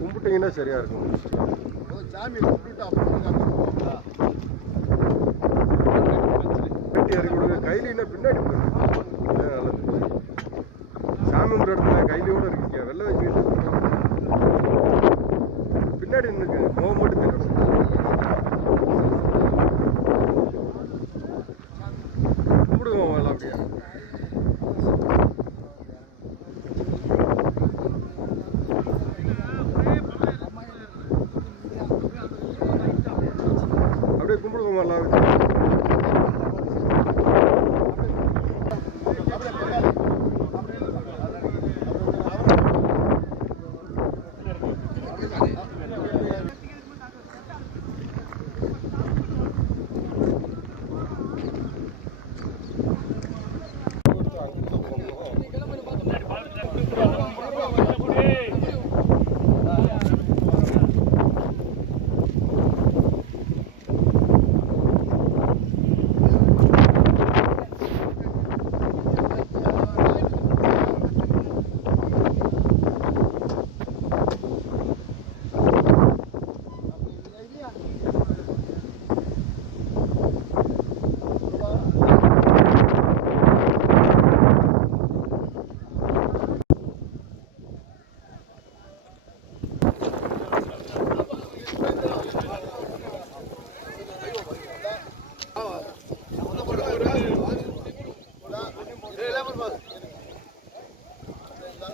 கும்பிட்டீங்கன்னா சரியா இருக்கும். வெட்டி இறக்கி விடுங்க. கைலினா பின்னாடி போயிடும் அதான் நல்லது. சாமி கும்பிட்ற இடத்துல கைலியோட இருக்கீங்க. வெள்ளை வச்சுக்கிட்டு பின்னாடி நின்னுங்க முகம் மட்டும் தெரியும் vamos lá.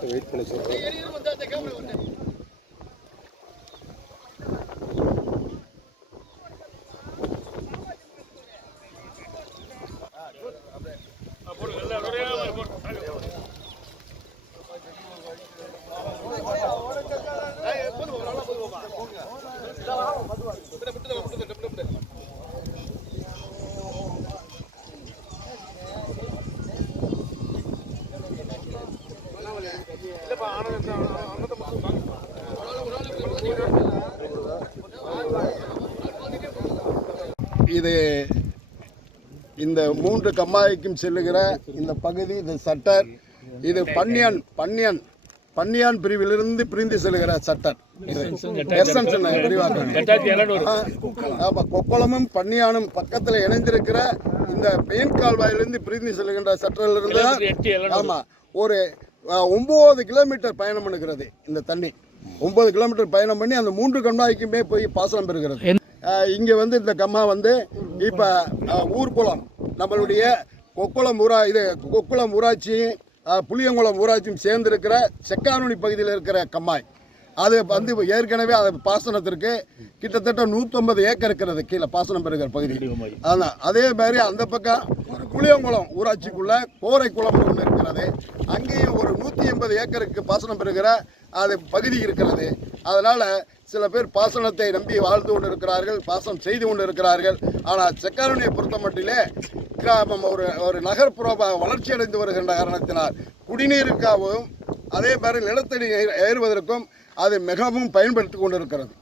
வெயிட் பண்ணி சொல்றேன் இது இந்த மூன்று கம்மாய்க்கும் செல்லுகிற இந்த பகுதி இந்த சட்டர். இது பன்னியான் பன்னியான் பன்னியான் பிரிவிலிருந்து பிரிந்து செல்லுகிற சட்டர். இது எஸ்என்ஸ் விரிவாக்கம். ஆ, ஆமா கொக்குளமும் பன்னியானும் பக்கத்தில் இணைந்திருக்கிற இந்த பெயின் கால்வாயிலிருந்து பிரிந்து செல்லுகின்ற சட்டரிலிருந்து தான் ஆமா ஒரு ஆ, ஒன்பது கிலோமீட்டர் பயணம் பண்ணுகிறது இந்த தண்ணி. ஒன்பது கிலோமீட்டர் பயணம் பண்ணி அந்த மூன்று கண்மாய்க்குமே போய் பாசனம் பெறுகிறது. இங்க வந்து இந்த கம்மா வந்து இப்ப ஊர்குளம் நம்மளுடைய கொக்குளம் ஊரா இது கொக்குளம் ஊராட்சி புளியங்குளம் ஊராட்சியும் சேர்ந்திருக்கிற செக்கானூனி பகுதியில் இருக்கிற கம்மாய். அது வந்து ஏற்கனவே அது பாசனத்திற்கு கிட்டத்தட்ட நூற்றம்பது ஏக்கர் இருக்கிறது கீழே பாசனம் பெறுகிற பகுதி. அதான் அதே மாதிரி அந்த பக்கம் புளியங்குளம் ஊராட்சிக்குள்ள கோரைக்குளம் ஒன்று இருக்கிறது. அங்கேயும் ஒரு நூற்றி எண்பது ஏக்கருக்கு பாசனம் பெறுகிற அது பகுதி இருக்கிறது. அதனால் சில பேர் பாசனத்தை நம்பி வாழ்ந்து கொண்டு இருக்கிறார்கள் பாசனம் செய்து கொண்டு இருக்கிறார்கள் ஆனால் செக்காரணியை பொறுத்த மட்டிலே கிராமம் ஒரு ஒரு நகர்ப்புற வளர்ச்சி அடைந்து வருகின்ற காரணத்தினால் குடிநீருக்காகவும் அதே மாதிரி நிலத்தடி ஏறுவதற்கும் அது மிகவும் பயன்படுத்தி கொண்டு இருக்கிறது